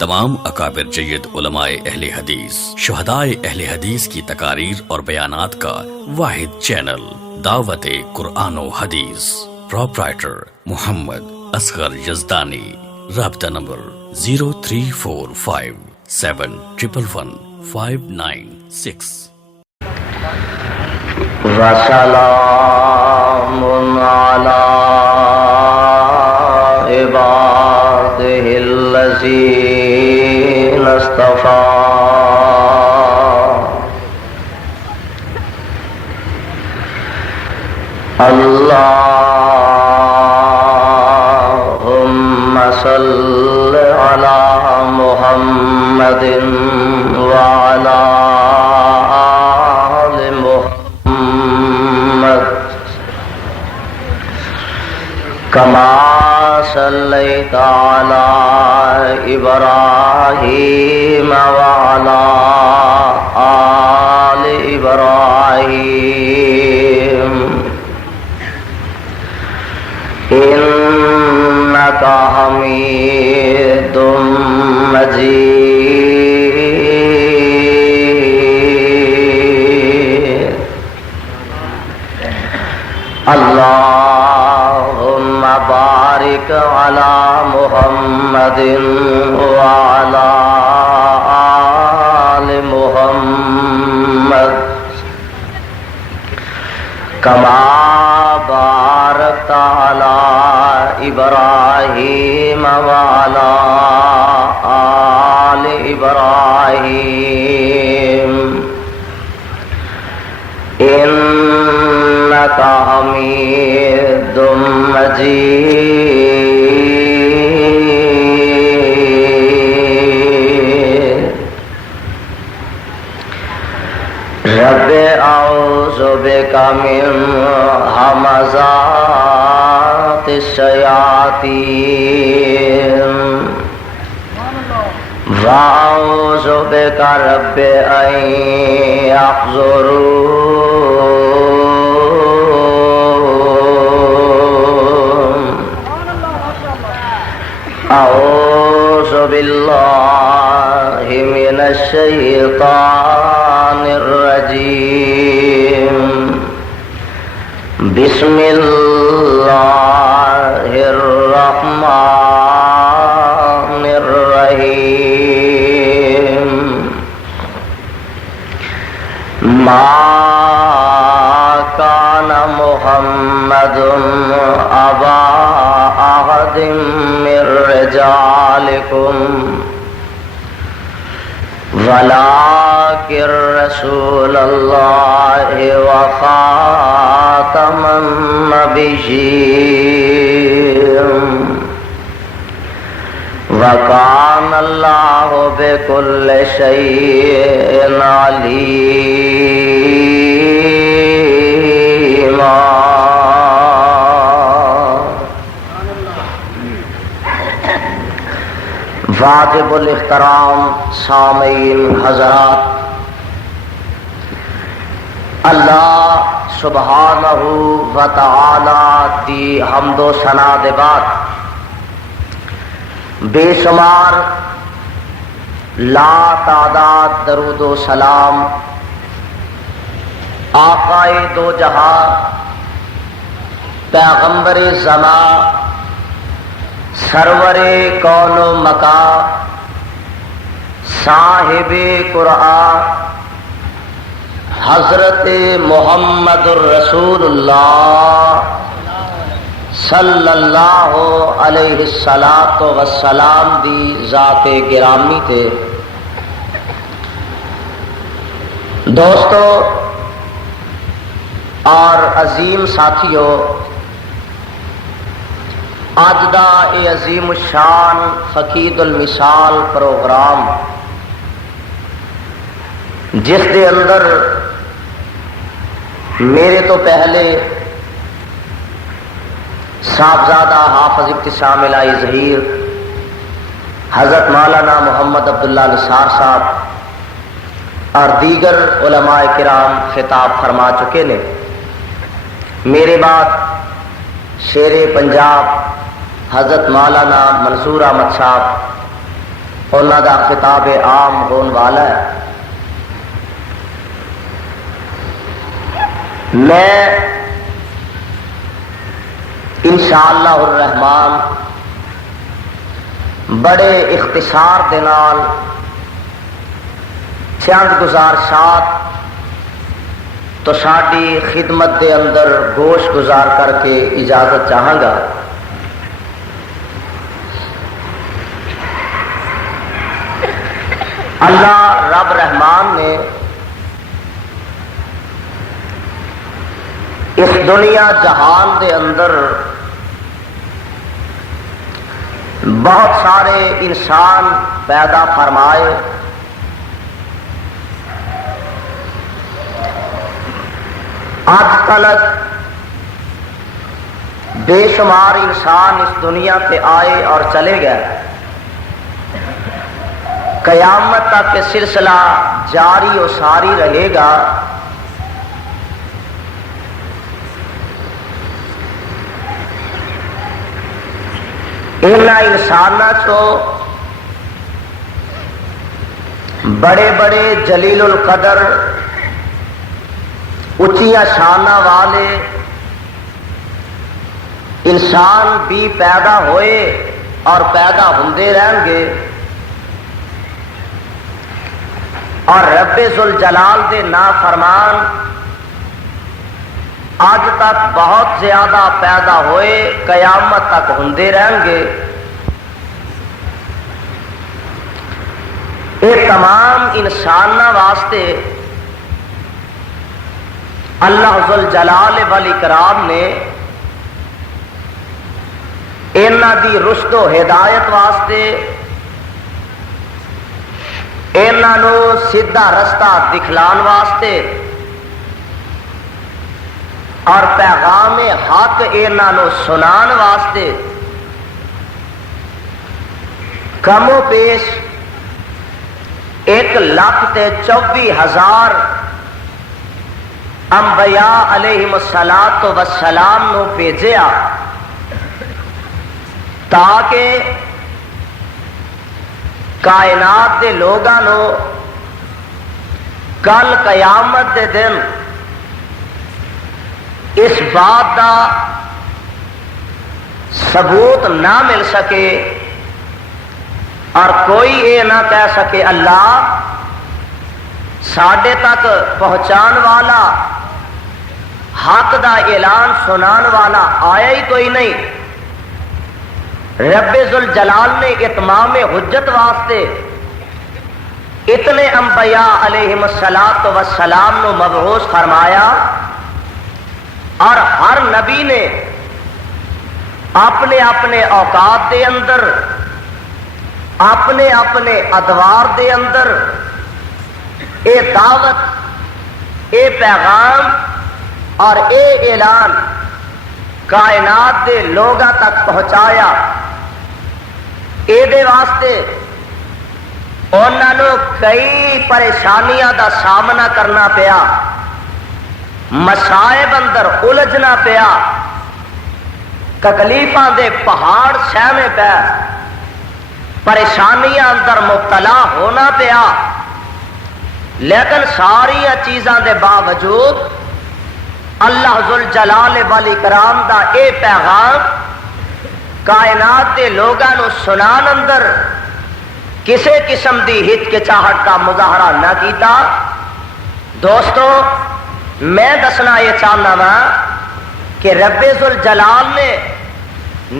تمام اکابر جید علماء اہل حدیث، شہدائے اہل حدیث کی تقاریر اور بیانات کا واحد چینل دعوت قرآن و حدیث، پروپرائٹر محمد اصغر یزدانی، رابطہ نمبر 0345711596۔ وسلام علی عباده الذین اصطفى اللهم صل على محمد وعلى آل محمد كما صليت على إبراهيم وعلى آل إبراهيم إنك حميد مجيد۔ اللهم بارك على محمد وعلى آل محمد كما باركت على إبراهيم وعلى آل إبراهيم إنك حميد مجيد۔ رب اعوذ بک من همزات الشیاطین واعوذ بک رب ان یحضرون۔ اعوذ باللہ من الشیطان الرجیم۔ بسم اللہ الرحمن الرحیم۔ ما کان محمد ابا احد من رجالکم ولكن رسول الله وخاتم النبيين وكان الله بكل شيء عليما۔ واجب الاحترام سامعین حضرات، اللہ سبحانہ و تعالی دی حمد و ثنا دے بعد بے شمار لا تعداد درود و سلام آقائے دو جہاں پیغمبر زمان سرور کون و مکان صاحب قرآن حضرت محمد الرسول اللہ صلی اللہ علیہ السلام دی ذات گرامی تے دوستو اور عظیم ساتھیو، اج دا اے عظیم الشان فقید المثال پروگرام جس دے اندر میرے تو پہلے صاحبزادہ حافظ اقتسام الہی ظہیر حضرت مولانا محمد عبداللہ نثار صاحب اور دیگر علماء کرام خطاب فرما چکے نے۔ میرے بعد شیر پنجاب حضرت مولانا منصور احمد صاحب انہاں دا خطاب عام ہون والا ہے۔ میں انشاءاللہ الرحمن بڑے اختصار دے نال چند گزارشات تو ساڈی خدمت دے اندر گوش گزار کر کے اجازت چاہاں گا۔ اللہ رب رحمان نے اس دنیا جہان دے اندر بہت سارے انسان پیدا فرمائے، آج تلک بے شمار انسان اس دنیا پہ آئے اور چلے گئے، قیامت تک یہ سلسلہ جاری و ساری رہے گا۔ انہاں انساناں چو بڑے بڑے جلیل القدر اچیاں شاناں والے انسان بھی پیدا ہوئے اور پیدا ہوندے رہیں گے، اور رب ذوالجلال دے نافرمان آج تک بہت زیادہ پیدا ہوئے، قیامت تک ہوندے رہیں گے۔ یہ تمام انساناں واسطے اللہ ذوالجلال والاکرام نے انہاں دی رشد و ہدایت واسطے، انہاں نو سیدھا رستہ دکھلان واسطے اور پیغام حق انہاں نو سنان واسطے کم و بیش 1,24,000 انبیاء علیہم الصلاۃ والسلام نو بھیجیا، تاکہ کائنات دے لوگاں نو کل قیامت دے دن اس بات دا ثبوت نہ مل سکے اور کوئی یہ نہ کہہ سکے اللہ ساڈے تک پہنچان والا، حق دا اعلان سنان والا آیا ہی کوئی نہیں۔ رب ذوالجلال نے اتمام حجت واسطے اتنے انبیاء علیہم الصلاۃ والسلام نو مبعوث فرمایا، اور ہر نبی نے اپنے اپنے اوقات دے اندر، اپنے اپنے ادوار دے اندر اے دعوت، اے پیغام اور اے اعلان کائنات دے لوگاں تک پہنچایا۔ اے دے واسطے انہاں نو کئی پریشانیاں دا سامنا کرنا پیا، مصائب اندر الجھنا پیا، تکلیفاں دے پہاڑ سہنے پے، پریشانیاں اندر مبتلا ہونا پیا، لیکن ساری چیزاں دے باوجود اللہ ذوالجلال والاکرام دا اے پیغام کائنات دے لوگاں نو سنان اندر کسے قسم دی ہچکچاہٹ کا مظاہرہ نہ کیتا۔ دوستو میں دسنا یہ چاہنا وا کہ رب ذوالجلال نے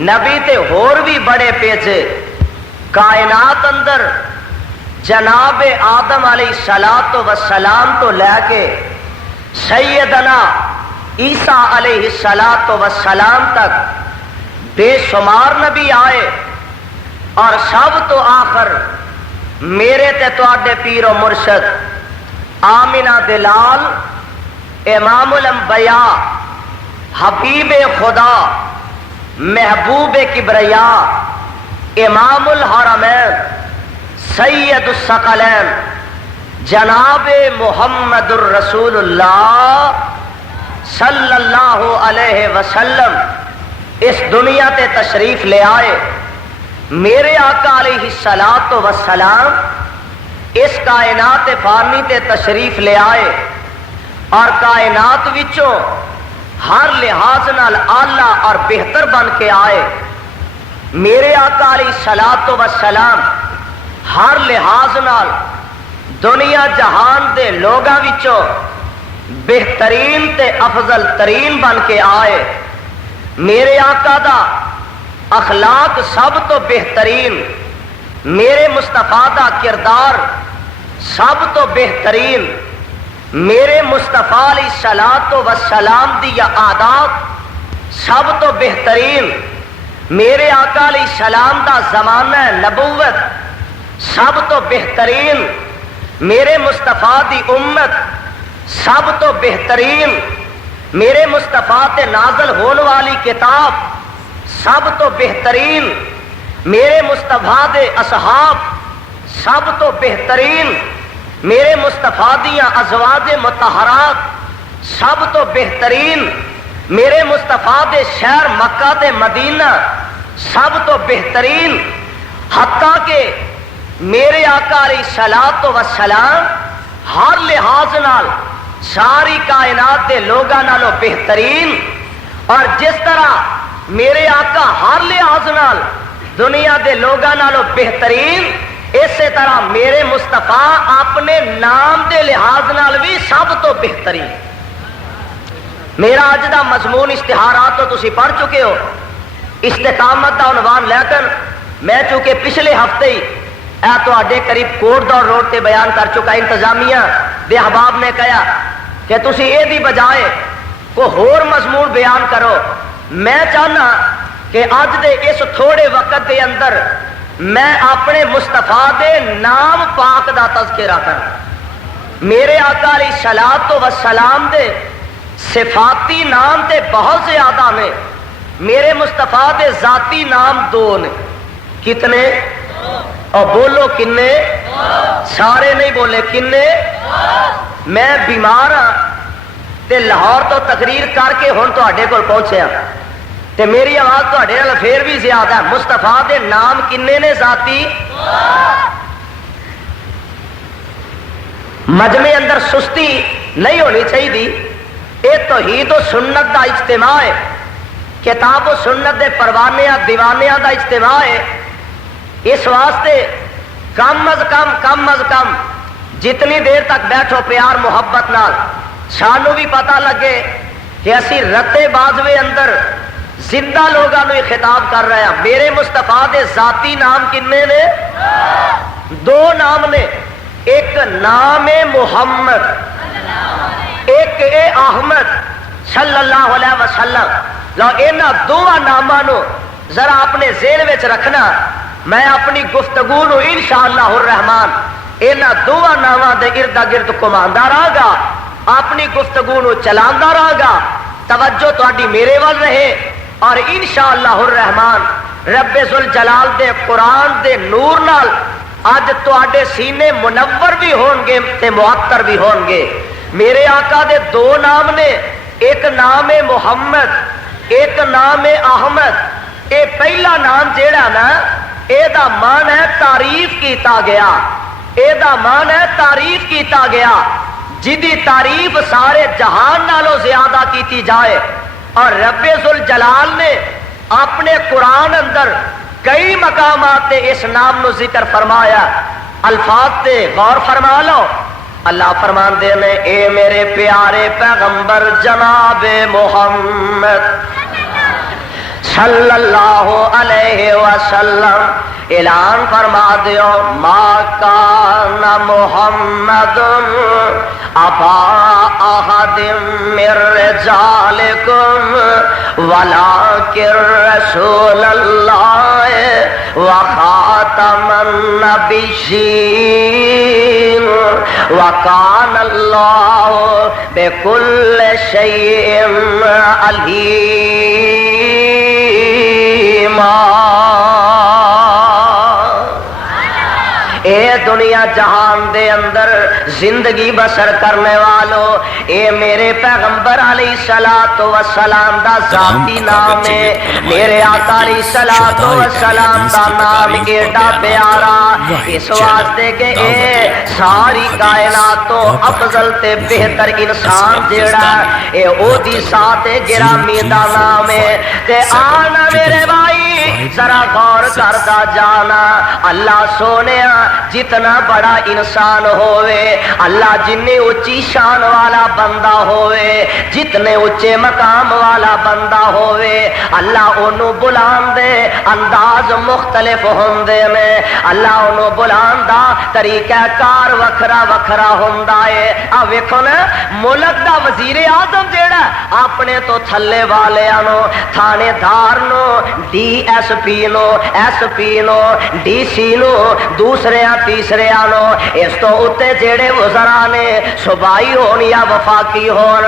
نبی تے ہور بھی بڑے بھیجے، کائنات اندر جناب آدم علیہ الصلوۃ والسلام تو لے کے سیدنا عیسیٰ علیہ الصلوۃ والسلام تک بے شمار نبی آئے، اور سب تو آخر میرے تے تواڈے پیر و مرشد آمینہ دلال امام الانبیاء، حبیب خدا، محبوب کبریا، امام الحرمین، سید الثقلین، جناب محمد الرسول اللہ صلی اللہ علیہ وسلم اس دنیا تے تشریف لے آئے، میرے آقا علیہ الصلوۃ والسلام اس کائنات فانی تے تشریف لے آئے اور کائنات وچوں ہر لحاظ نال اعلیٰ اور بہتر بن کے آئے. میرے آقا علیہ الصلوۃ والسلام ہر لحاظ نال دنیا جہان دے لوگاں وچوں بہترین تے افضل ترین بن کے آئے. میرے آقا دا اخلاق سب تو بہترین، میرے مصطفیٰ دا کردار سب تو بہترین، میرے مصطفیٰ علیہ الصلوۃ والسلام دی عادات سب تو بہترین، میرے آقا علیہ السلام دا زمانہ نبوت سب تو بہترین، میرے مصطفیٰ دی امت سب تو بہترین، میرے مصطفیٰ تے نازل ہونے والی کتاب سب تو بہترین، میرے مصطفیٰ دے اصحاب سب تو بہترین، میرے مصطفیٰ دیاں ازواج مطہرات سب تو بہترین، میرے مصطفیٰ دے شہر مکہ تے مدینہ سب تو بہترین. حتیٰ کہ میرے آقا علیہ الصلوۃ والسلام ہر لحاظ نال ساری کائنات دے لوگاں نالوں بہترین، اور جس طرح میرے آقا ہر لحاظ نال دنیا دے لوگاں نالوں بہترین، اسی طرح میرے مصطفیٰ اپنے نام دے لحاظ نال بھی سب تو بہترین. میرا اج دا مضمون اشتہارات تو تسی پڑھ چکے ہو، استقامت دا عنوان لے کر میں چونکہ پچھلے ہفتے ہی تواڈے قریب کوٹ دور روڈ تے بیان کر چکا. انتظامیہ دے احباب نے کہا کہ تسی اے دی بجائے کوئی ہور مضمون بیان کرو. میں چاہنا کہ اج دے اس تھوڑے وقت دے اندر میں اپنے مصطفیٰ دے نام پاک دا تذکرہ کروں. میرے آقا علیہ الصلوۃ والسلام دے صفاتی نام تے بہت زیادہ نے، میرے مصطفیٰ دے ذاتی نام دو نے. کتنے؟ اور بولو کنے؟ سارے نہیں بولے. کنے؟ میں بیمار ہاں تے لاہور تو تقریر کر کے ہن تواڈے کول پہنچیا تے میری آواز تواڈے نال پھر بھی زیادہ ہے. مصطفیٰ دے نام کنے نے ذاتی؟ مجمع اندر سستی نہیں ہونی چاہیے. یہ توحید و سنت دا اجتماع ہے، کتاب و سنت دے پروانیاں دیوانیاں دا اجتماع ہے. اس واسطے کم از کم جتنی دیر تک بیٹھو پیار محبت نال سانو بھی پتہ لگے کہ اسی رتے بازوے اندر زندہ لوگوں نے خطاب کر رہے ہیں. میرے مصطفیٰ دے ذاتی نام کنے نے؟ دو نام نے. ایک نام محمد، ایک اے احمد صلی اللہ علیہ وسلم. لو انہاں دونوں ناماں نو ذرا اپنے ذہن وچ رکھنا. میں اپنی گفتگو نو انشاءاللہ الرحمن انہاں دونوں ناماں دے ارد گرد گھماندا رہاں گا، اپنی گفتگو نو چلاندا رہاں گا. توجہ تہاڈی میرے ول رہے اور انشاءاللہ الرحمن رب ذوالجلال دے قرآن دے نور نال اج تہاڈے سینے منور بھی ہون گے تے معطر بھی ہون گے. میرے آقا دے دو نام نے، ایک نام محمد، ایک نام احمد. اے پہلا نام جیڑا نا اے دا مان ہے تعریف کیتا گیا، اے دا مان ہے تعریف کیتا گیا، جدی تعریف سارے جہان نالوں زیادہ کیتی جائے. اور رب ذوالجلال نے اپنے قرآن اندر کئی مقامات تے اس نام نو ذکر فرمایا. الفاظ تے غور فرما لو. اللہ فرماندے نے اے میرے پیارے پیغمبر جناب محمد صلی اللہ علیہ وسلم اعلان فرما دیو ما کان محمد ابا احد من رجالکم ولکن رسول اللہ وخاتم النبیین وکان اللہ بکل شیء علیم. اے دنیا جہان دے اندر زندگی بسر کرنے والو، اے میرے پیغمبر علیہ الصلوۃ والسلام دا ذاتی نام ہے، میرے آقا علیہ الصلوۃ والسلام دا نام ایڈا پیارا اس واسطے کہ اے ساری کائنات تو افضل تے بہتر انسان جیڑا اے او دی ذات گرامی دا نام ہے۔ تے آنا میرے بھائی ذرا غور کردا جانا، اللہ سونیا جتنا بڑا انسان ہوئے، اللہ جتنی اونچی شان والا بندہ ہوئے، جتنے اونچے مقام والا بندہ ہوئے، اللہ انہوں بلان دے انداز مختلف ہوندے میں، اللہ انہوں بلان دا طریقہ کار وکھرا وکھرا ہوندا ہے۔ آ ویکھو نا ملک دا وزیر اعظم جیڑا اپنے تو تھلے والیاں نو، تھانے دار نو، ڈی ایس پی نو، ایس پی نو، ڈی سی نو، دوسرے تیسرے نو، اس تو اتے جیڑے وزراء نے صوبائی ہون یا وفاقی ہون،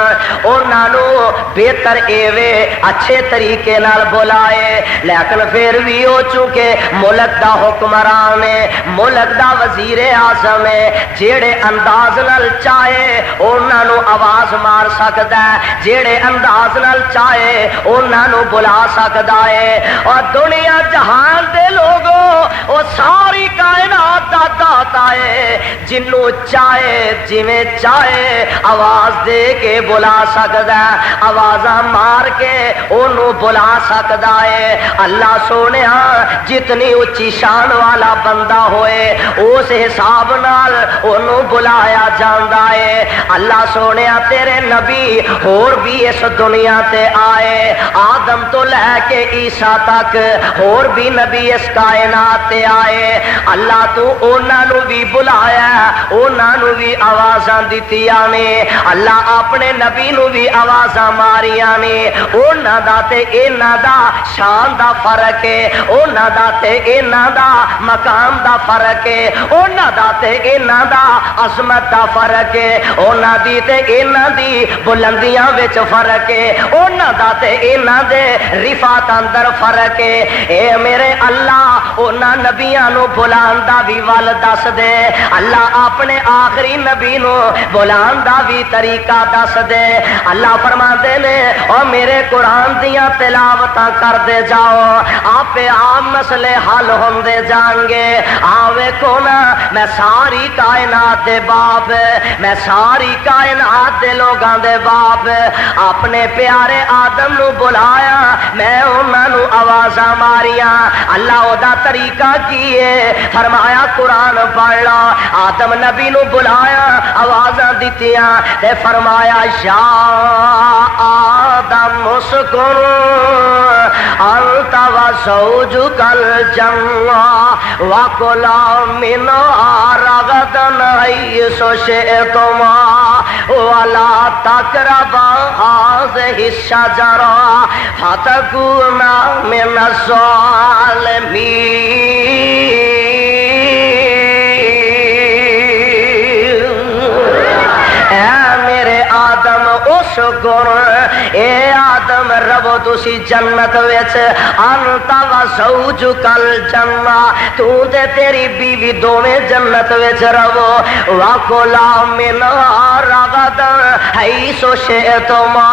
انہاں نو بہتر ایوے اچھے طریقے نال بلائے، لیکن پھر بھی ہو چونکہ ملک دا حکمران ہے، ملک دا وزیر اعظم ہے، جیڑے انداز نال چاہے انہاں نو آواز مار سکدا ہے، جیڑے انداز نال چاہے انہاں نو بلا سکدا ہے۔ اور دنیا جہان دے لوگوں او ساری کائنات دا داتا ہے، جنوں چاہے جویں چاہے آواز دے کے بلا سکدا ہے، آوازاں مار کے انہوں بلا سکدا ہے۔ اللہ سونیا جتنی اونچی شان والا بندہ ہوئے اس حساب نال انہوں بلایا جاندا ہے۔ اللہ سونیا تیرے نبی اور بھی اس دنیا تے آئے، آدم تو لے کے عیسیٰ تک اور بھی نبی اس کائنات تے آئے، اللہ تو انہاں نو بھی بلایا، انہاں نو بھی آوازاں دتیاں نے، اللہ اپنے نبی نو بھی آوازاں ماریاں نے، انہاں دا تے انہاں دا شان دا فرق ہے، انہاں دا تے انہاں دا مقام دا فرق ہے، انہاں دا تے انہاں دا عظمت دا فرق ہے، انہاں دی تے انہاں دی بلندیاں وچ فرق ہے، انہاں دا تے انہاں دے رفعت اندر فرق ہے۔ اے میرے اللہ انہاں نبیاں نو بلان دا بھی ول دس دے، اللہ اپنے آخری نبی نو بلان دا بھی طریقہ دس دے۔ اللہ فرماندے نے او میرے قرآن دیاں تلاوتاں کر دے جاؤ، آپ عام مسئلے حل ہوندے جان گے۔ آوے کو نا میں ساری کائنات دے باپ، میں ساری کائنات دے لوگاں دے باپ اپنے پیارے آدم نو بلایا، میں انہاں نو آوازاں ماریاں۔ اللہ او دا طریقہ کیے فرمایا قرآن پڑھ لو، آدم نبی نو بلایا آوازاں دتیاں تے فرمایا یا آدم اسکن انت وزوجک الجنہ وکلا منہا رغدا حیث شئتما ولا تقربا هذه الشجرة فتكونا من الظالمين۔ اے میرے آدم اسکن، اے آدم ربو تسی جنت وچ، انت وزوجک الجنہ، تو تے تیری بیوی دوویں جنت وچ رہو، وکلا منہا رغدا حیث شئتما،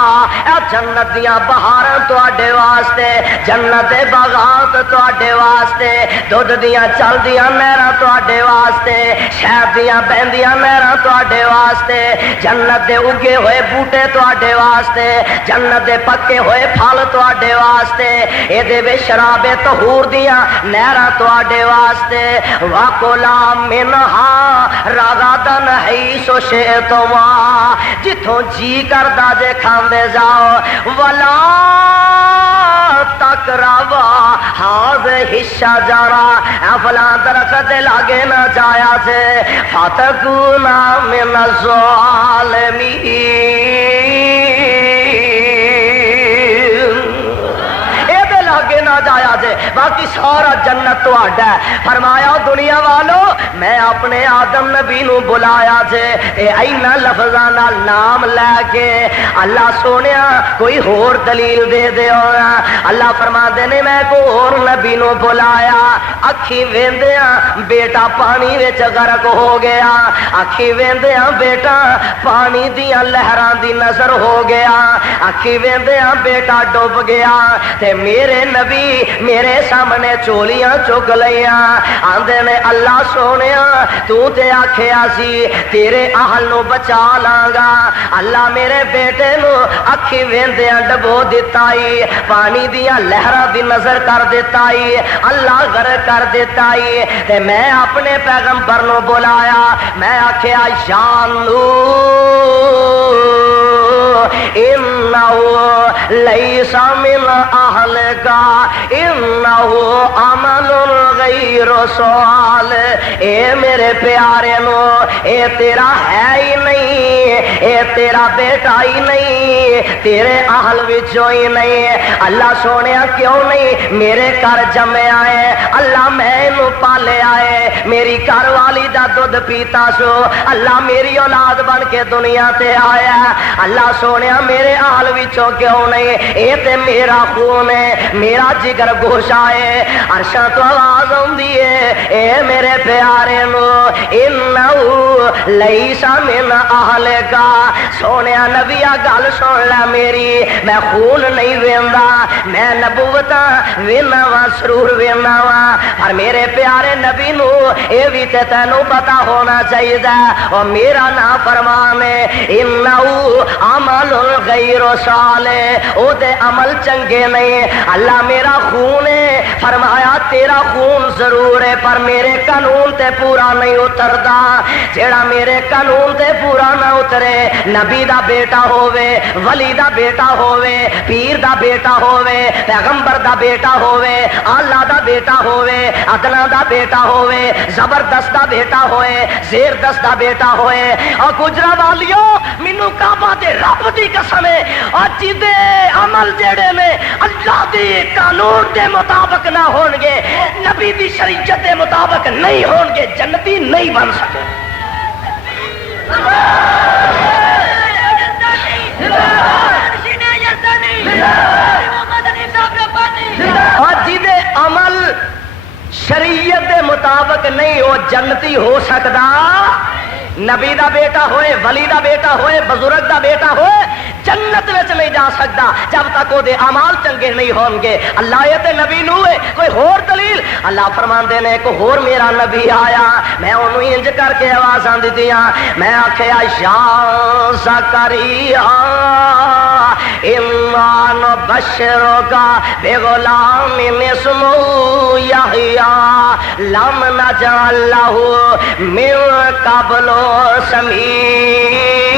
اے جنت دیاں بہاراں تواڈے واسطے، جنت دے باغات تواڈے واسطے، دودھ دیاں چلدیاں نہراں تواڈے واسطے، شہد دیاں بہندیاں نہراں تواڈے واسطے، جنت دے اگے ہوئے بوٹے تواڈے واسطے، جنت دے پکے ہوئے پھل تواڈے واسطے، اے دے وچ شراب طہور دیاں نہراں تواڈے واسطے، وَكُلَا مِنْهَا رَغَدًا حَيْثُ شِئْتُمَا، جتھوں جی کردا جے کھاندے جاؤ، وَلَا تقربا هذه الشجرة، فلاں درخت لاگے نہ جایا سے، فتكونا من الظالمين، لاگے نہ جایا جے، باقی سارا جنت تہاڈا ہے۔ فرمایا دنیا والو میں اپنے آدم نبی نو بلایا جے اینا لفظاں نال نام لے کے اللہ سونیا کوئی ہور دلیل دے دے ہونا اللہ فرماندے نے میں کو اور نبی نو بلایا اکھی ویندیاں بیٹا پانی وچ غرق ہو گیا اکھی ویندیاں بیٹا پانی دیاں لہراں دی نظر ہو گیا اکھی ویندیاں بیٹا ڈوب گیا تے میرے نبی میرے سامنے چولیاں چک لیاں آندے نے اللہ سونیا تو تے آکھیا سی تیرے اہل نو بچا لاں گا اللہ میرے بیٹے نو اکھی ویندیاں ڈبو دتائی پانی دیاں لہراں دی نظر کر دتائی اللہ غرق کر دتائی تے میں اپنے پیغمبر نو بلایا میں آکھیا شانو انہو لیس من اہلک انہو عمل غیر سوال اے میرے پیارے نو اے تیرا ہے ہی نہیں اے تیرا بیٹا ہی نہیں تیرے اہل وچوں ہی نہیں اللہ سونیا کیوں نہیں میرے گھر جمے آئے اللہ میں انہوں پالے آئے میری گھر والی دا دودھ پیتا سو اللہ میری اولاد بن کے دنیا تے آیا اللہ سونیا میرے اہل وچوں کیوں نہیں اے تے میرا خون ہے میرا جگر گوشا ہے عرشاں تو آواز ہوندی ہے اے میرے پیارے نو انہو لیس من اہلک سونیا نبیا گل سن لے میری میں خون نہیں ویندا میں نبوت وینا وا سرور وینا وا پر میرے پیارے نبی نو اے وی تے تینوں پتہ ہونا چاہیے او میرا نا فرمان ہے انہو عمل غیر صالح او دے عمل چنگے نہیں اللہ میرا خون ہے فرمایا تیرا خون ضرور ہے پر میرے قانون تے پورا نہیں اتردا جیڑا میرے قانون تے پورا نہ اترے نبی دا بیٹا ہووے ولی دا بیٹا ہووے پیر دا بیٹا ہووے پیغمبر دا بیٹا ہووے اللہ دا بیٹا ہووے ادنا دا بیٹا ہووے زبردست دا بیٹا ہوئے زیر دست دا بیٹا ہوئے اور گجرا والیو مینوں کعبہ دے رب دی قسم ہے اور جدے عمل جڑے نے اللہ دی قانون دے مطابق نہ ہون گے نبی دی شریعت دے مطابق نہیں ہون گے جنتی نہیں بن سکے اور جدے عمل شریعت دے مطابق نہیں وہ جنتی ہو سکتا نبی دا بیٹا ہوئے ولی دا بیٹا ہوئے بزرگ دا بیٹا ہوئے جنت وچ نہیں جا سکتا جب تک وہ دے اعمال چنگے نہیں ہون گے اللہ یہ تے نبی نو ہے کوئی ہور دلیل اللہ فرماندے نے کوئی ہور میرا نبی آیا میں انہوں انج کر کے آوازاں دتیاں میں آکھیا یا زکریا انا نبشرک بغلام اسمہ یحییٰ لم نجعل لہ من قبل سمیع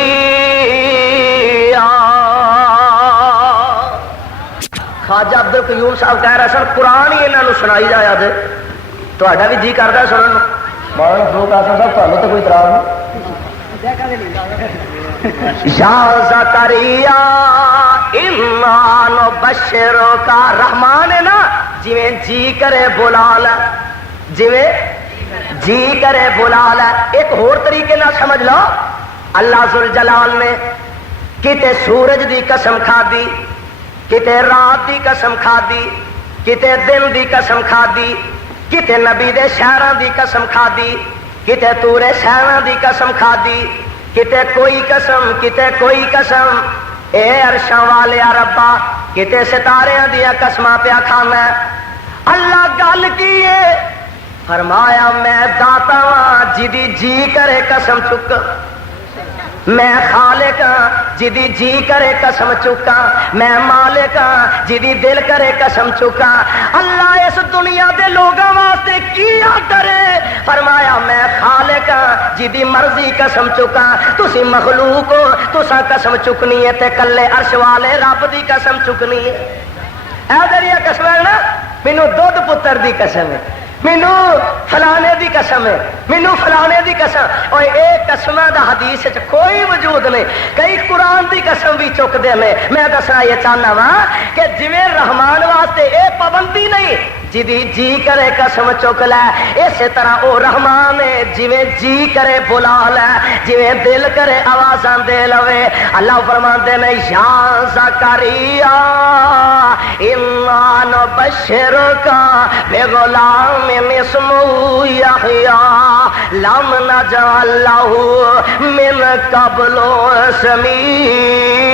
خواجہ عبد القیوم صاحب کہہ رہے سن قرآن ہی انہوں نے سنائی جایا دے تو بھی جی کرتا سنن مولانا فاروق قاسم صاحب تمہیں تو کوئی اعتراض نہیں یا زکریا انا نبشرک رحمان ہے نا جویں جی کرے بلا لے جویں جی کرے بلا لے ایک اور طریقے نہ سمجھ لو اللہ ذوالجلال نے کتے سورج دی قسم کھا دی کتے رات دی قسم کھا دی کتے دن دی قسم کھا دی کتے نبی دے شہراں دی قسم کھا دی کتے تورے شہراں دی قسم کھا دی کتے کوئی قسم کتے کوئی قسم اے عرشاں والے ربا کتے ستاریاں دیا قسماں پیا کھانا اللہ گل کیے فرمایا میں داتا ہاں جدی جی کرے قسم چکا میں خالق ہاں جدی جی کرے قسم چکا میں مالک ہاں جدی دل کرے قسم چکا اللہ اس دنیا دے لوگاں واسطے کیا کرے فرمایا میں خالق ہاں جدی مرضی قسم چکا تسی مخلوق ہو تساں قسم چکنی ہے تے کلے عرش والے رب دی قسم چکنی ہے اے دریا قسم ہے نا مینوں دودھ پتر دی قسم ہے مینو فلانے دی قسم ہے مینو فلانے دی قسم اور اے قسمہ دا حدیث کوئی وجود نہیں کئی قرآن دی قسم بھی چکتے ہیں میں دسنا یہ چاہنا وا کہ جویں رحمان واسطے اے پابندی نہیں جدی جی کرے قسم چک لے اسی طرح او رحمان ہے جویں جی کرے بلا لے جویں دل کرے آوازاں دے لوے اللہ فرماندے نے یا زکریا انا نبشرک بغلام اسمہ یحییٰ لم نجعل له من قبل سمیعا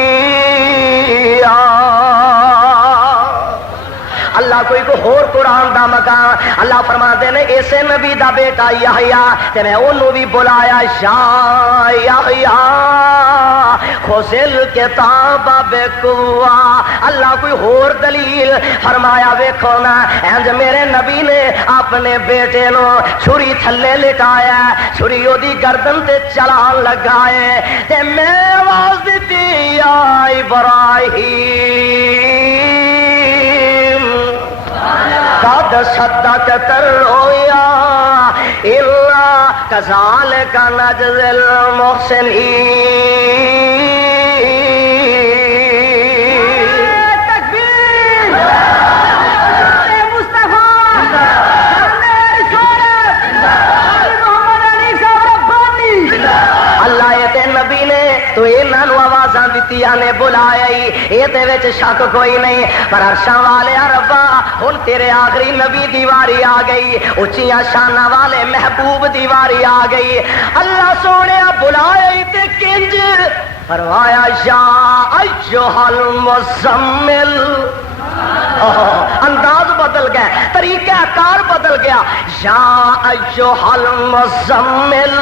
اللہ کوئی کو ہور قرآن دا مقام اللہ فرماتے نے اسے نبی دا بیٹا یحییٰ تے میں انہوں بھی بلایا یا یحییٰ خذل کتاب بقوہ اللہ کوئی ہور دلیل فرمایا ویکھو نا انج میرے نبی نے اپنے بیٹے نو چھری تھلے لٹایا چھری او دی گردن تے چلان لگائے تے میں آواز دیتی یا ابراہیم قد صدقت الرؤیا الا كذلك نجزي المحسنين تکبیر مصطفیٰ محمد علی صاحب ربانی اللہ تے نبی نے تو انہاں نو آوازاں دتیاں نے بلایا ہی اے تے وچ شک کوئی نہیں پر عرشاں والے ربا ہن تیرے آخری نبی دیواری آ گئی اچیاں شاناں والے محبوب دیواری آ گئی اللہ سونے بلایا ہی تے کنج فرمایا یا ایھا المزمل انداز بدل گیا طریقہ کار بدل گیا یا ایھا المزمل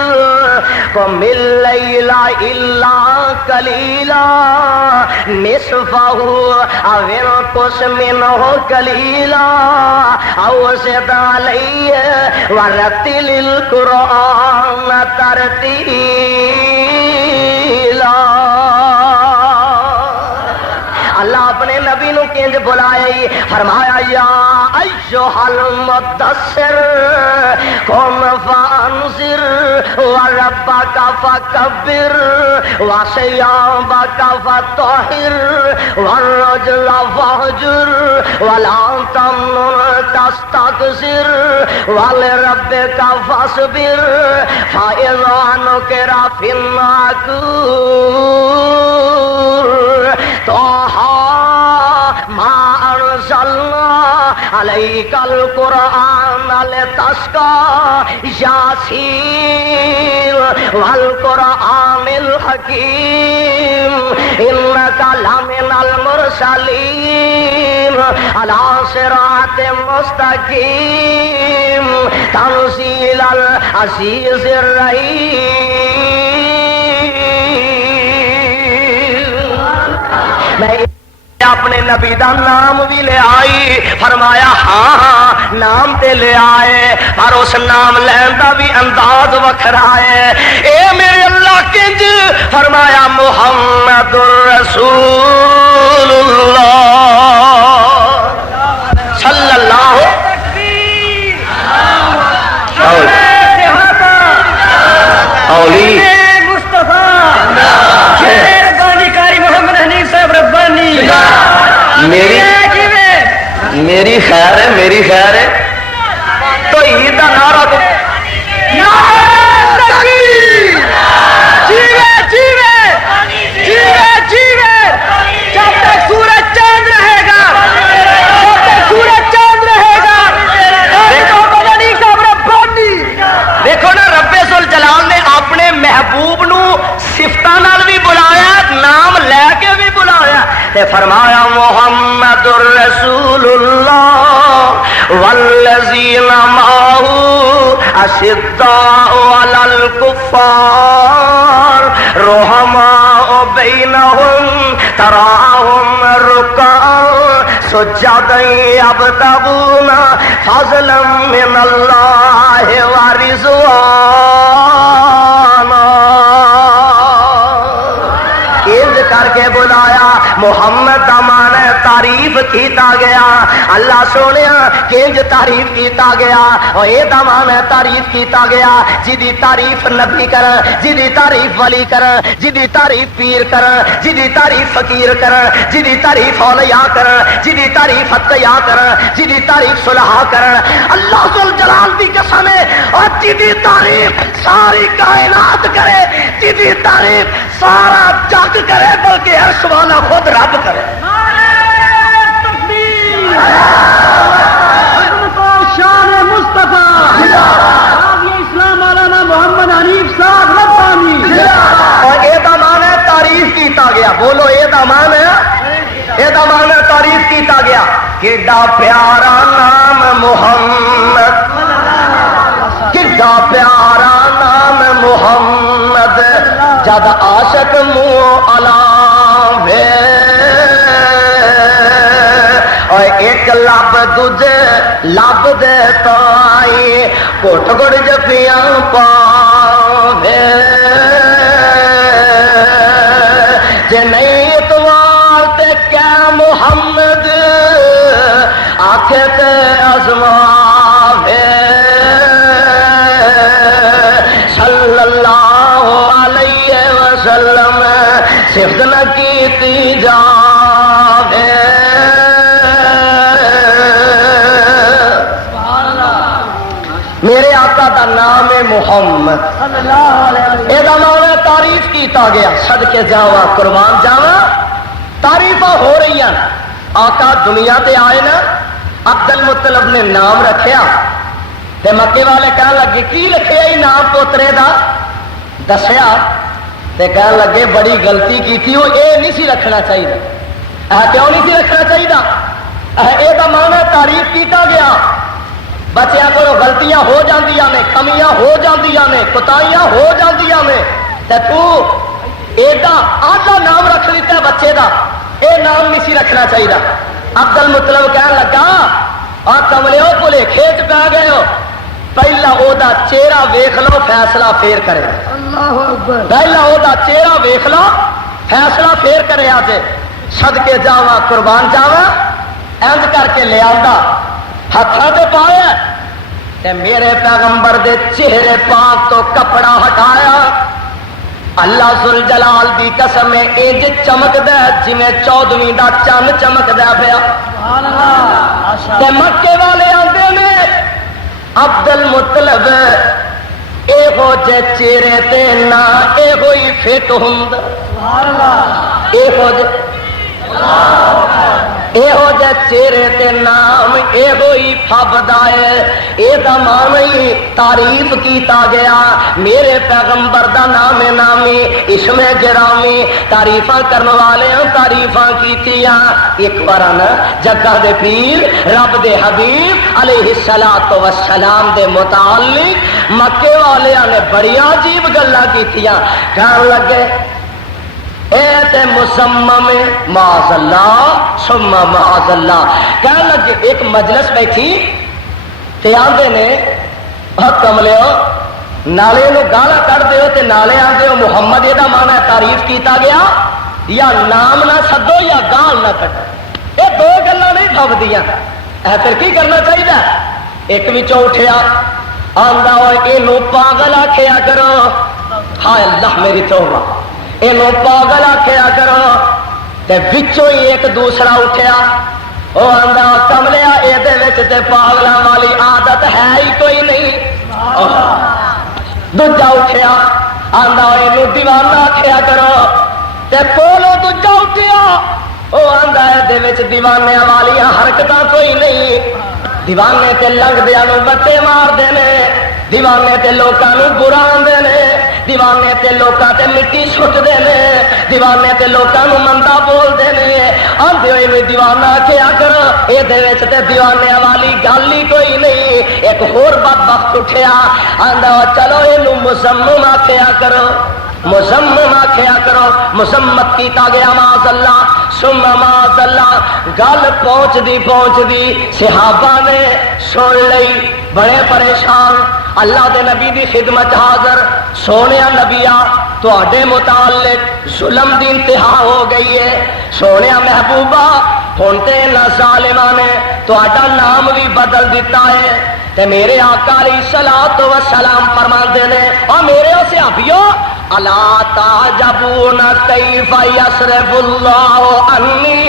قم اللیل الا قلیلا نصفہ او انقص منہ قلیلا او زد علیہ ورتل القرآن ترتیلا اللہ اپنے نبی نو کنج بلائے فرمایا یا ایھا المدثر قم فانذر وربک فکبر وثیابک فطہر والرجل فاہجر ولا تمنن تستکثر ولربک فاصبر فاذا نقر فی الناقور ما انزلنا علیک القرآن لتشقى یاسین والقرآن الحکیم انک لمن المرسلین علی صراط مستقیم تنزیل العزیز الرحیم میں اپنے نبی دا نام بھی لے آئی فرمایا ہاں ہاں نام تے لے آئے پر اس نام لین دا بھی انداز وکھرا ہے اے میرے اللہ کنج فرمایا محمد الرسول اللہ صلی اللہ اولی میری خیر ہے میری خیر ہے تو عید کا نعرہ تو جب تک سورج چاند رہے گا جب تک سورج چاند رہے گا دیکھو نا رب ذوالجلال نے اپنے محبوب نو صفتاں نال بھی بلایا نام لے کے بھی بلایا تے فرمایا محمد الرسول اللہ والذین معه اشداء علی الکفار رحماء بینہم تراہم رکعا سجدا یبتغون فضلا من اللہ ورضوانا کر کے بلایا محمد دا معنی تعریف کیتا گیا اللہ سونے کنج تعریف کیتا گیا اور یہ دمان ہے تعریف کیتا گیا جدی تعریف نبی کر جدی تعریف ولی کر جدی تعریف پیر کر جدی تعریف فقیر کر جدی تعریف اولیاء کر جدی تعریف اتقیاء کر جدی تعریف صلحاء کر اللہ ذوالجلال دی قسم ہے اور جدی تعریف ساری کائنات کرے جدی تعریف سارا جگ کرے بلکہ عرش والا خود رب کرے شان مصطفیٰ اسلام مولانا محمد حنیف صاحب ربانی اور یہ دمان ہے تعریف کیتا گیا بولو یہ دمان ہے یہ دمان ہے تعریف کیتا گیا کڈا پیارا نام محمد کڈا پیارا نام محمد جد عاشق منہ علاوے اور ایک لب دجے لب دے تائی گھٹ گھٹ جفیاں پاوے جے نہیں اتوار تے کیا محمد آنکھیں تے ازماوے صلی اللہ علیہ وسلم صفت نہ کیتی جاوے میرے آقا دا نام ہے محمد یہ نام تعریف کیتا گیا صدقے جاوا قربان جاوا تعریف ہو رہی ہیں آقا دنیا تے آئے نا عبد المطلب نے نام رکھیا تے مکے والے کہنے لگے کی رکھیا ہی نام پوترے دا دسیا تے کہنے لگے بڑی غلطی کی تھی وہ اے نہیں سی رکھنا چاہیے کیوں نہیں سی رکھنا چاہیے اے دا معنی تعریف کیتا گیا بچیاں کو غلطیاں ہو جاندیاں نے کمیاں ہو جاندیاں نے کوتاہیاں ہو جاندیاں نے تے تو ایڈا آدھا نام رکھ لیتا ہے بچے دا اے نام نہیں سی رکھنا چاہیے عبد المطلب کہنے لگا آ کملیو بھلے کھیچ پہ گئے ہو پہلا او دا چہرہ ویکھ لو فیصلہ پھر کرے اللہ اکبر پہلا او دا چہرہ ویکھ لو فیصلہ پھر کرے آج صدقے جاوا قربان جاوا انج کر کے لے آندا ہاتھوں سے پایا تے میرے پیغمبر دے چہرے پاک تو کپڑا ہٹایا اللہ ذوالجلال دی قسم انج چمکدا جویں 14ویں دا چن چمکدا پیا تے مکے والے آندے نے عبد المطلب ایہو جے چہرے تے نہ ایہو ہی فٹ ہوندا ایہو جے ایہو جے چہرے تے نام ایہو ہی پھبدا ہے اے دا معنی تعریف کیتا گیا میرے پیغمبر دا نام نامی اسم گرامی تعریفاں کرن والے تعریفاں کیتیاں ایک بار نا جگہ دے پیر رب دے حبیب علیہ الصلوۃ والسلام دے متعلق مکے والیاں نے بڑی عجیب گلاں کیتیاں کہن لگے اے تے مسمم معاذ اللہ ثم معاذ اللہ کہنے لگے ایک مجلس بیٹھی تے آندے نے کملیو نالے نو گالا کر دیو تے نالے آندے ہو محمد یہ دا معنی تعریف کیتا گیا یا نام نہ سدو یا گال نہ کٹو یہ دو گلاں نہیں پھبدیاں پھر کی کرنا چاہیے ایک وچوں اٹھیا آندا ہوئے اینو پاگل آکھیا کرو ہائے اللہ میری توبہ اینو پاگل آکھیا کرو تے وچوں ہی ایک دوسرا اٹھیا وہ آندا کملیا اے دے وچ تے پاگلاں والی عادت ہے ہی کوئی نہیں دوجا اٹھیا آندا اینو دیوانہ آکھیا کرو تے کولو دوجا اٹھیا وہ آندا اے دے وچ دیوانے والی حرکتاں کوئی نہیں دیوانے تے لنگدیاں نو بٹے مار دے نے دیوانے تے لوکاں نو برا آندے نے دیوانے تے لوکاں تے مٹی سٹ دے نے دیوانے تے لوکاں نو مندا بول دے نے آندے ہوئے میں دیوانہ کیا کرو اے دے وچ تے دیوانے والی گل ہی کوئی نہیں ایک ہور بدبخت اٹھیا آندا چلو اینو مسمم آکھیا کرو مسمم آکھیا کرو مسمت کیتا گیا معاذ اللہ ثم معاذ اللہ گل پہنچ دی صحابہ نے سن لئی بڑے پریشان اللہ دے نبی دی خدمت حاضر سونیا نبیا تواڈے متعلق ظلم دی انتہا ہو گئی ہے سونیا محبوبہ ہن تے انہاں ظالماں نے تہاڈا نام بھی بدل دیتا ہے تے میرے آقا علیہ الصلوۃ والسلام فرماندے نے او میرے صحابیو الا تعجبون کیف یصرف اللہ عنی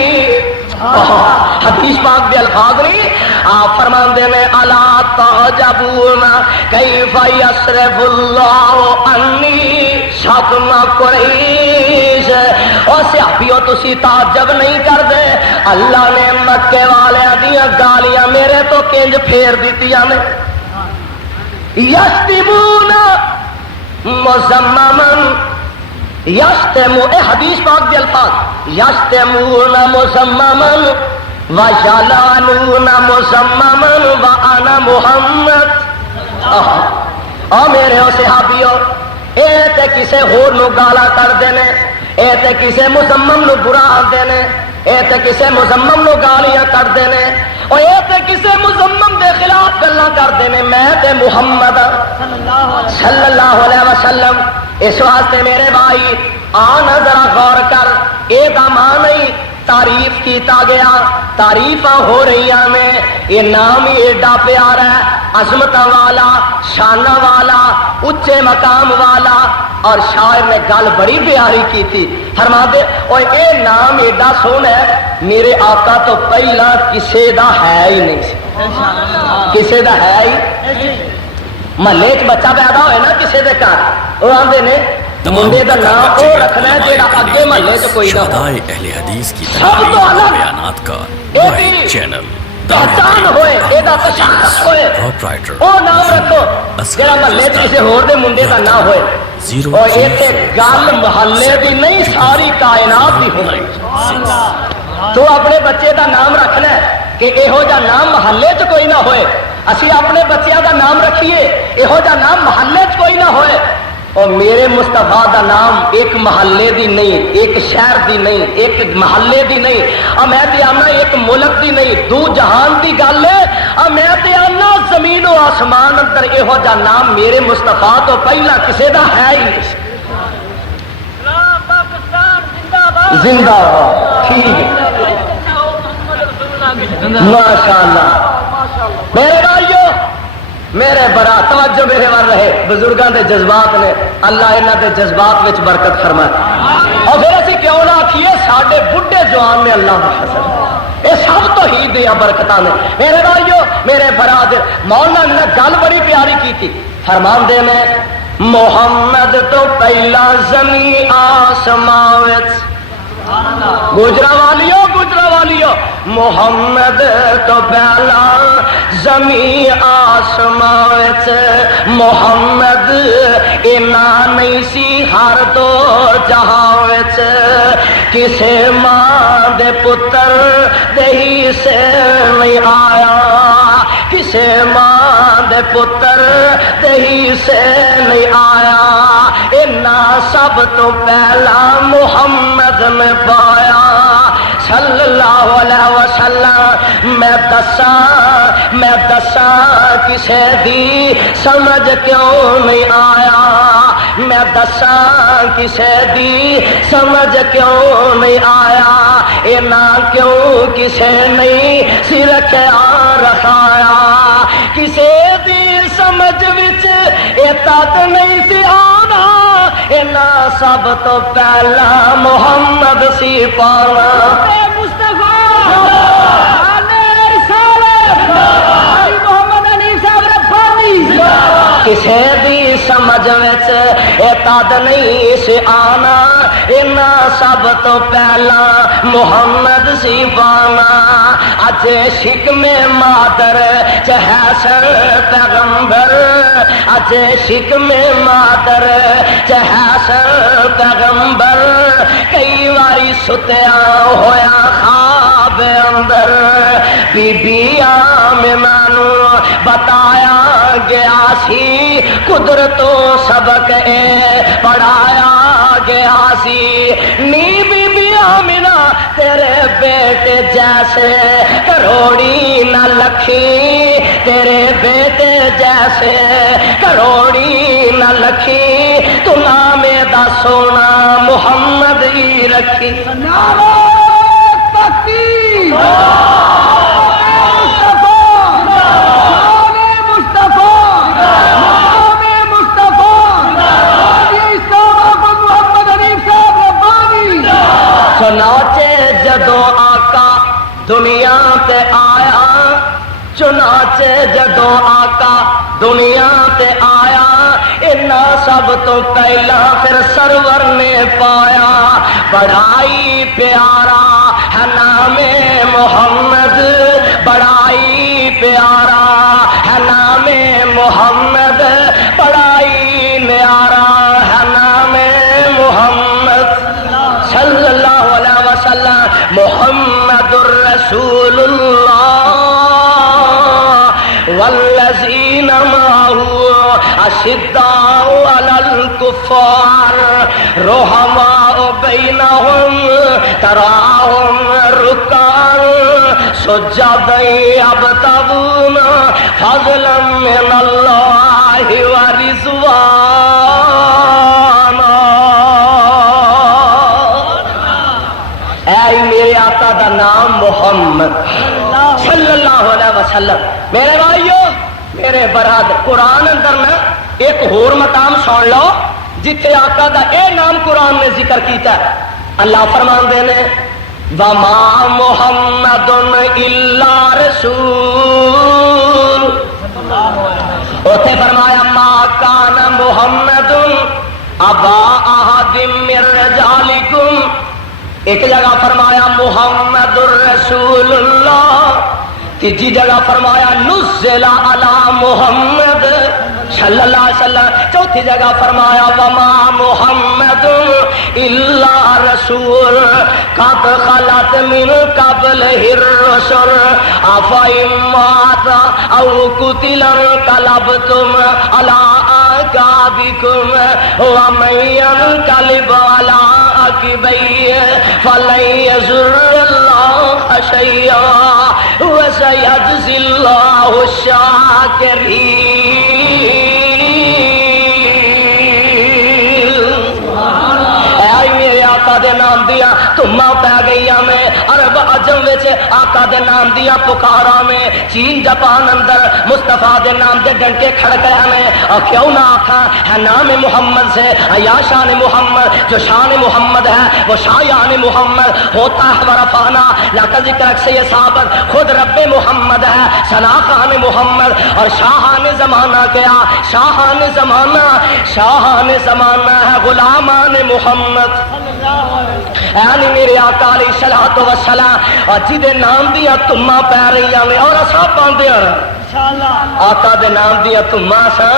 حدیث پاک دے الفاظ نہیں آپ فرماندے نے الا تعجبون کیف یصرف اللہ عنی شتم قریش او صحابیو تسی تعجب نہیں کردے اللہ نے مکے والیاں دیاں گالیاں میرے تو کنج پھیر دتیاں نے یشتمون مزممن یشتمو اے حدیث پاک دے الفاظ یشتمون مزممن وَيَلْعَنُونَ مُزَمَّمًا وَأَنَا محمد او میرے او صحابیو اے تے کسے ہور نو گالا کر دینے اے تے کسے مزمم نو برا آندے نے اے تے کسے مزمم نو گالیاں کر دینے اور اے تے کسے مزمم دے خلاف گلاں کر دینے میں تے محمد صلی اللہ علیہ وسلم اس واسطے میرے بھائی آنا ذرا غور کر اے دا ماں نہیں تعریف کیتا گیا تعریف ہو رہی ہیں یہ نام ہی ایڈا پیارا ہے عظمت والا شانہ والا اچے مقام والا اور شاعر نے گل بڑی پیاری کی تھی فرما دے اور اے نام ایڈا سونا ہے میرے آقا تو پہلا کسے دا ہے ہی نہیں سی کسے دا ہے ہی محلے چ بچہ پیدا ہوئے نا کسے دے گھر وہ آندے نے منڈے دا نام او رکھنا ہے جیڑا اگے محلے چ کوئی نہ شہدائے اہل حدیث کی تحریر اور بیانات کا واحد چینل پہچان ہوئے اے دا تشخص ہوئے او نام رکھو جیڑا محلے چ کسے ہور دے منڈے دا نہ ہوئے اور اے تے گل محلے دی نہیں ساری کائنات دی ہوئی تو اپنے بچے دا نام رکھنا ہے کہ یہو جا نام محلے چ کوئی نہ ہوئے اسی اپنے بچیاں دا نام رکھیے یہو جا نام محلے چ کوئی نہ ہوئے اور میرے مصطفیٰ دا نام ایک محلے دی نہیں ایک شہر دی نہیں ایک محلے دی نہیں اور میں تے آنا ایک ملک دی نہیں دو جہان دی گل ہے اور میں تے آنا زمین و آسمان اندر یہو جا نام میرے مصطفیٰ تو پہلا کسے دا ہے ہی نہیں زندہ باد ٹھیک ہے ماشاءاللہ میرے بھائیو میرے برا توجہ میرے وال رہے بزرگاں دے جذبات نے اللہ انہاں دے جذبات وچ برکت فرمائے اور پھر اسی کیوں نہ آکھیے ساڈے بڈھے جوان نے اللہ دا فضل یہ سب تو ہی دیا برکتاں نے میرے بھائیو میرے برادر مولانا نے گل بڑی پیاری کی تھی فرماندے نے محمد تو پہلا زمین آسمان وچ گجرا والیو محمد تو پہلا زمین آسمان محمد اینا نہیں سی ہر دو جہاں کسے ماں دے پتر دہی سے نہیں آیا کسے ماں دے پتر دہی سے نہیں آیا اینا سب تو پہلا محمد میں پایا صلی اللہ علیہ وسلم میں دساں کسے دی سمجھ کیوں نہیں آیا میں دساں کسے دی سمجھ کیوں نہیں آیا اینا کیوں کسے نہیں سی رکھایا کسے دی سمجھ وچ اے تک نہیں سی آنا اینا سب تو پہلا محمد سی پانا کسے دی سمجھ وچ اے تد نہیں سی آنا اینا سب تو پہلا محمد سی پانا اج شکم مادر چہسن پیغمبر اج شکم مادر چہسن پیغمبر کئی واری ستیا ہویا خواب اندر بی بی آمنہ نو بتایا گیا سی قدرتوں سبق پڑھایا گیا سی نی بی بی آمنہ تیرے بیٹے جیسے کروڑی نہ لکھی تیرے بیٹے جیسے کروڑی نہ لکھی تو نام دا سونا محمد ہی رکھی چنانچہ جدو آقا دنیا تے آیا، چنانچہ جدو آقا دنیا تے آیا، اینا سب تو پہلا پھر سرور نے پایا، بڑائی پیارا ہے نام محمد، بڑائی پیارا ہے نام محمد، بڑائی نیارا ہے نام محمد صلی اللہ علیہ وسلم، محمد الرسول اللہ والذین معه اشداء علی الکفار رحماء بینہم تراہم رکعا سجدا یبتغون فضلا من اللہ ورضوانا۔ اے میرے آقا دا نام محمد صلی اللہ علیہ وسلم۔ میرے بھائیو، میرے برادر، قرآن اندر نا ایک اور مقام سن لو جتھے آقا دا اے نام قرآن نے ذکر کیتا ہے۔ اللہ فرمان دے نے وما محمد الا رسول، اوتھے فرمایا ما کان محمد ابا احد من رجالکم، ایک جگہ فرمایا محمد الرسول اللہ، تیجی جگہ فرمایا نزل علی محمد صلی اللہ علیہ وسلم، چوتھی جگہ فرمایا وما محمد الا رسول قد خلت من قبلہ الرسل افئن مات او قتل انقلبتم علی اعقابکم ومن ينقلب على عقبیہ فلن یضر اللہ شیئا وسیجزی اللہ الشاکرین۔ آقا دے نام دیا تمہ پہ گئیاں میں، عرب عجم وچ آقا دے نام دیا پکارا میں، چین جاپان اندر مصطفیٰ دے نام دے ڈنکے کھڑکیا میں، اور کیوں نہ آکھا ہے نام محمد سے یا شان محمد، جو شان محمد ہے وہ شایان محمد ہوتا ہے ورفانا لاکہ ذکر سے یہ صابر خود رب محمد ہے، سناخان محمد اور شاہان زمانہ کیا، شاہان زمانہ، شاہان زمانہ ہے غلامان محمد۔ یعنی میرے آقا علیہ الصلوۃ والسلام اور جدے نام دیا تمہ پہ رہی ہیں اور اصحاب باندھے آ رہا آقا دے نام دیا تمہ سا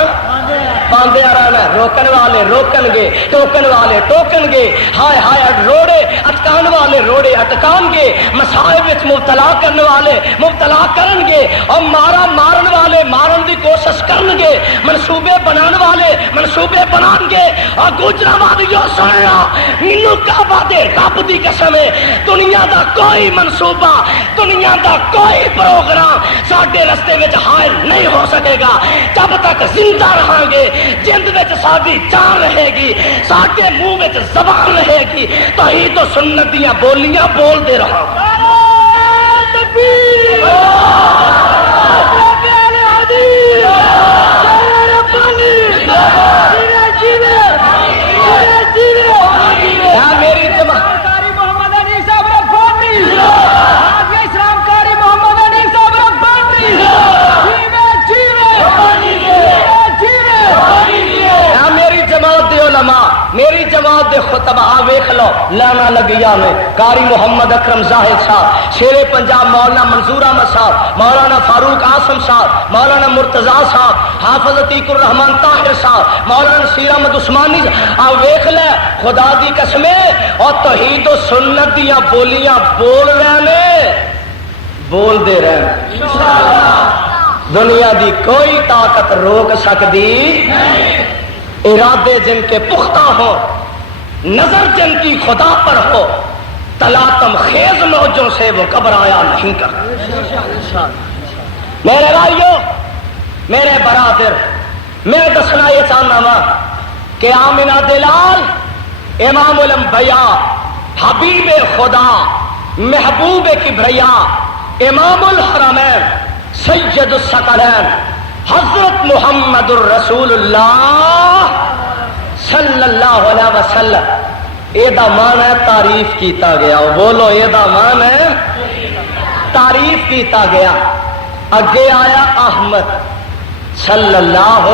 باندھے آ رہا ہے، روکن والے روکن گے، ٹوکن والے ٹوکن گے، ہائے ہائے روڑے اٹکان والے روڑے اٹکان گے، مسائب وچ مبتلا کرنے والے مبتلا کرن گے، اور مارن والے مارن دی کوشش کرن گے، منصوبے بنان والے منصوبے بنان گے۔ اور گجرا والیو سننا مینوں کعبہ دے رب دی قسم ہے، دنیا دا کوئی منصوبہ دنیا دا کوئی پروگرام ساڈے رستے وچ حائل نہیں ہو سکے گا جب تک زندہ رہاں گے، جند وچ ساڈی جان رہے گی، ساڈے منہ وچ زبان رہے گی، توحید و سنت دیاں بولیاں بول دے رہا۔ میری جماعت میری جماعت دے خطبہ ویکھ لو، لانا لگیا میں قاری محمد اکرم زاہد صاحب، شیر پنجاب مولانا منظور احمد صاحب، مولانا فاروق عاصم صاحب، مولانا مرتضی صاحب، حافظ عتیق الرحمان طاہر صاحب، مولانا نصیر احمد عثمانی صاحب، ویکھ لے خدا دی قسمیں اور توحید و سنت دیاں بولیاں بول رہے بول دے رہے، دنیا دی کوئی طاقت روک سکتی نہیں، ارادے جن کے پختہ ہو، نظر جن کی خدا پر ہو، تلاطم خیز موجوں سے وہ گھبرایا نہیں کر۔ میرے بھائیو میرے برادر، میں دسنا یہ چاہنا وا کہ آمنہ دلال امام الانبیاء حبیب خدا محبوب کبریا امام الحرمین سید الثقلین حضرت محمد الرسول اللہ صلی اللہ علیہ وسلم یہ مان ہے تعریف کیتا گیا. بولو یہ مان ہے تعریف کیتا گیا. اگے آیا احمد صلی اللہ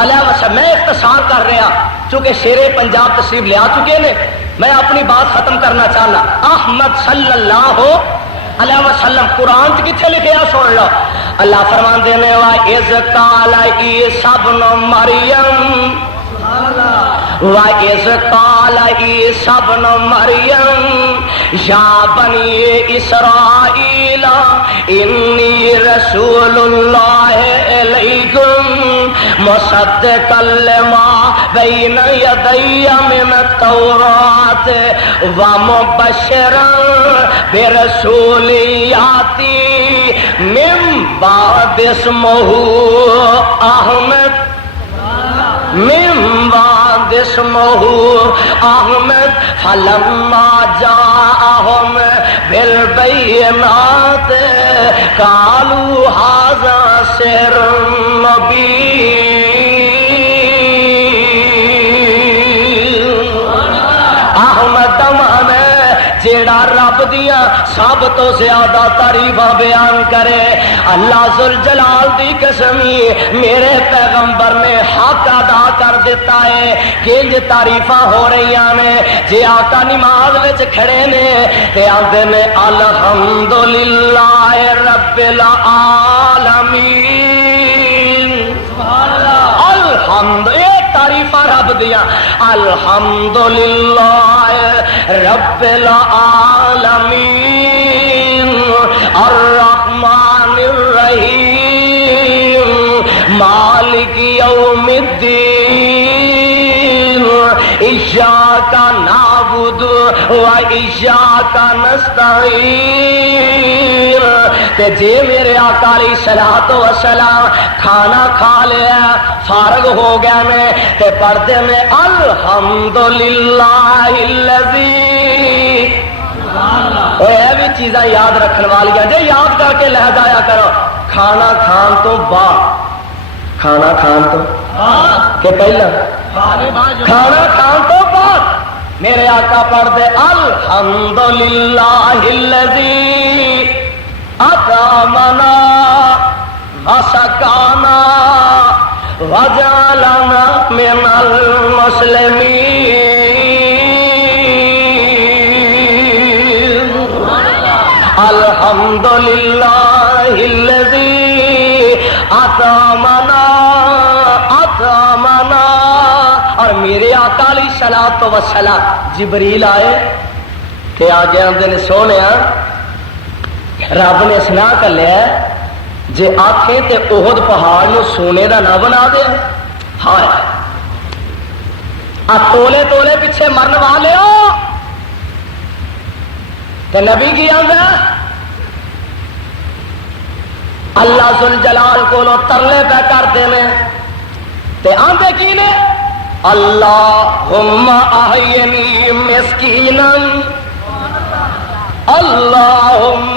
علیہ وسلم. میں اختصار کر رہا چونکہ شیر پنجاب تشریف لے آ چکے نے, میں اپنی بات ختم کرنا چاہنا. احمد صلی اللہ علیہ وسلم قرآن کتنے لکھیا سن لو. اللہ فرمان دینے وا اذ قال عیسی ابن مریم وَإِذْ قَالَ عِيسَى ابْنُ مَرْيَمَ يَا بَنِي إِسْرَائِيلَ إِنِّي رَسُولُ اللَّهِ إِلَيْكُمْ مُصَدِّقًا لِمَا بَيْنَ يَدَيَّ مِنَ التَّوْرَاةِ وَمُبَشِّرًا بِرَسُولٍ يَأْتِي مِن بَعْدِهِ اسْمُهُ أَحْمَدُ من بعد اسمه احمد فلما جاءهم بالبينات قالوا هذا سحر مبين. احمد دمان جیڑا رب دیاں سب تو زیادہ تعریفاں بیان کرے. اللہ ذوالجلال دی قسمی میرے پیغمبر نے حق ادا کر دیتا ہے. کنج تعریفاں ہو رہی نے. جی آقا نماز وچ کھڑے نے تے آندے نے الحمدللہ رب العالمین. الحمد تعریفاں رب دیاں الحمدللہ رب العالمین الرحمن الرحیم مالک یوم الدین ایاک نعبد و ایاک نستعین. تے جے میرے آقا علیہ الصلوۃ والسلام کھانا کھا لیا فارغ ہو گیا میں تے پڑھتے میں الحمدللہ الذی. یہ بھی چیزاں یاد رکھنے والی جی یاد کر کے لے جایا کرو. کھانا کھان تو بعد, کھانا کھان تو کہ پہلا کھانا کھان تو بعد میرے آقا پڑھ دے الحمدللہ الذی اطعمنا وسقانا وجعلنا من المسلمین. الحمدللہ الذی اطعمنا. اور میرے آقا علیہ الصلوۃ والسلام جبریل آئے کہ آگے آندے نے سونیا رب نے سنا کر لیا جے آنکھیں تے احد پہاڑ نو سونے دا نہ بنا دے. ہائے آ تولے تولے پیچھے مرن والے ہو. تے نبی کی آندا اللہ ذوالجلال کولو ترلے پہ کرتے ہیں تے آندے کی نے اللہم احینی مسکینا اللہم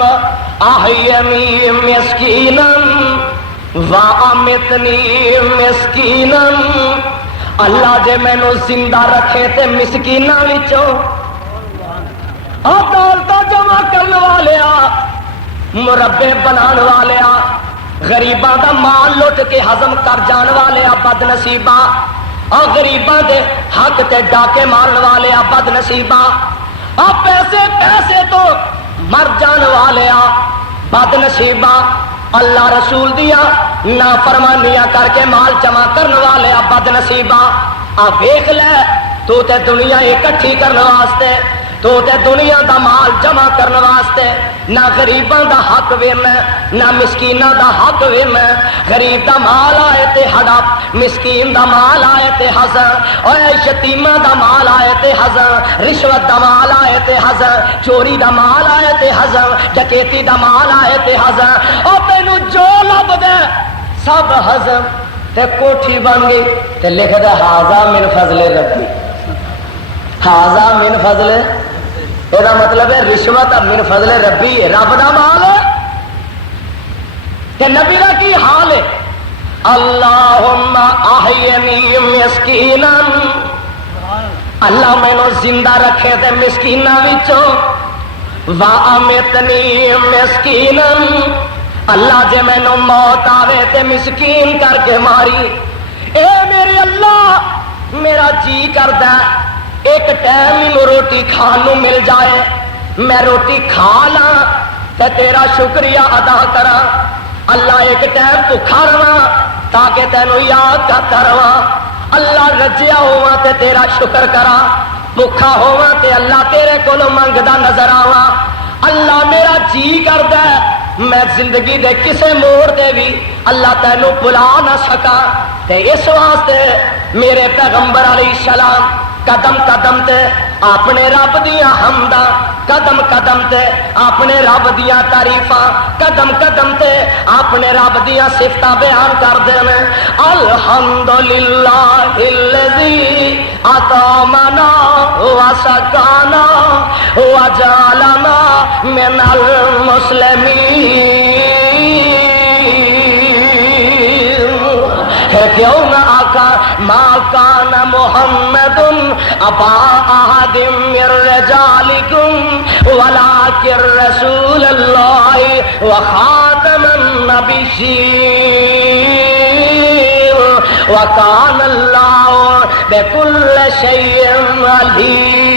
احینی مسکینا وامتنی مسکینا. اللہ جے مینو زندہ رکھے تے مسکیناں وچوں دولتاں جمع کرنے والیا مربے بنان والیا غریباں دا مال لٹ کے ہضم کر جان والیا بد نصیبا. اور غریباں دے حق تے ڈاکے مارن والیا بد نصیبا. اور پیسے پیسے تو مر جان والیا بد نصیبا. اللہ رسول دیا نافرمانیاں کر کے مال جمع کرنے والیا بد نصیبا. آ ویکھ لے تو تے دنیا اکٹھی کرنے واسطے تو تے دنیا دا مال جمع کرنے واسطے نہ غریباں دا حق وینا نہ مسکیناں دا حق وینا. غریب دا مال آئے تے ہڑپ, مسکین دا مال آئے تے حزن, اور یتیماں دا مال آئے تے حزن, رشوت دا مال آئے تے حزن, چوری دا مال آئے تے حزن, ڈکیتی دا مال آئے تے حزن. اور تینوں جو لب دے سب حزن. تے کوٹھی بن گئی تے لکھ دے ھذا من فضل ربی, ھذا من فضل یہ مطلب ہے رشوت من فضل ربی، رب دا مال ہے تے نبی دا کی حال ہے؟ اللہم احینی مسکینا، اللہ مینوں زندہ رکھے تے مسکیناں وچوں، وَأَمِتْنِي مسکینا، اللہ جے مینوں موت آوے تے مسکین کر کے ماری۔ اے میرے اللہ میرا جی کردا ایک ٹائم ہی روٹی کھان نو مل جائے، میں روٹی کھا لاں تے تیرا شکریہ ادا کراں۔ اللہ ایک ٹائم بھوکھا رہواں تاکہ تینوں یاد کرتا رہواں۔ اللہ رجیا ہوا تے تیرا شکر کرا، بھوکھا ہوا تے اللہ تیرے کولوں منگدا نظر آواں۔ اللہ میرا جی کردا ہے میں زندگی دے کسے موڑ تے بھی اللہ تینوں بلا نہ سکا، تے اس واسطے میرے پیغمبر علیہ السلام قدم قدم تے اپنے رب دیاں حمداں، قدم قدم تے اپنے رب دیاں تعریفاں، قدم قدم تے اپنے رب دیاں صفتاں بیان کردے نے۔ الحمدللہ الذی اطعمنا وسقانا وجعلنا من المسلمین۔ کیوں نہ آقا ما کان محمد ابا احد من رجالکم ولکن رسول اللہ وخاتم النبیین وکان اللہ بکل شیء علیما۔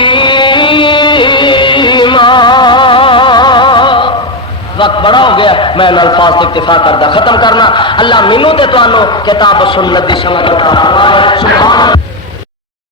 وقت بڑا ہو گیا، میں ان الفاظ سے اکتفا کردا ختم کرنا۔ اللہ مینوں تے تانوں کتاب و سنت دی سمجھ عطا فرمائے۔ سبحان اللہ۔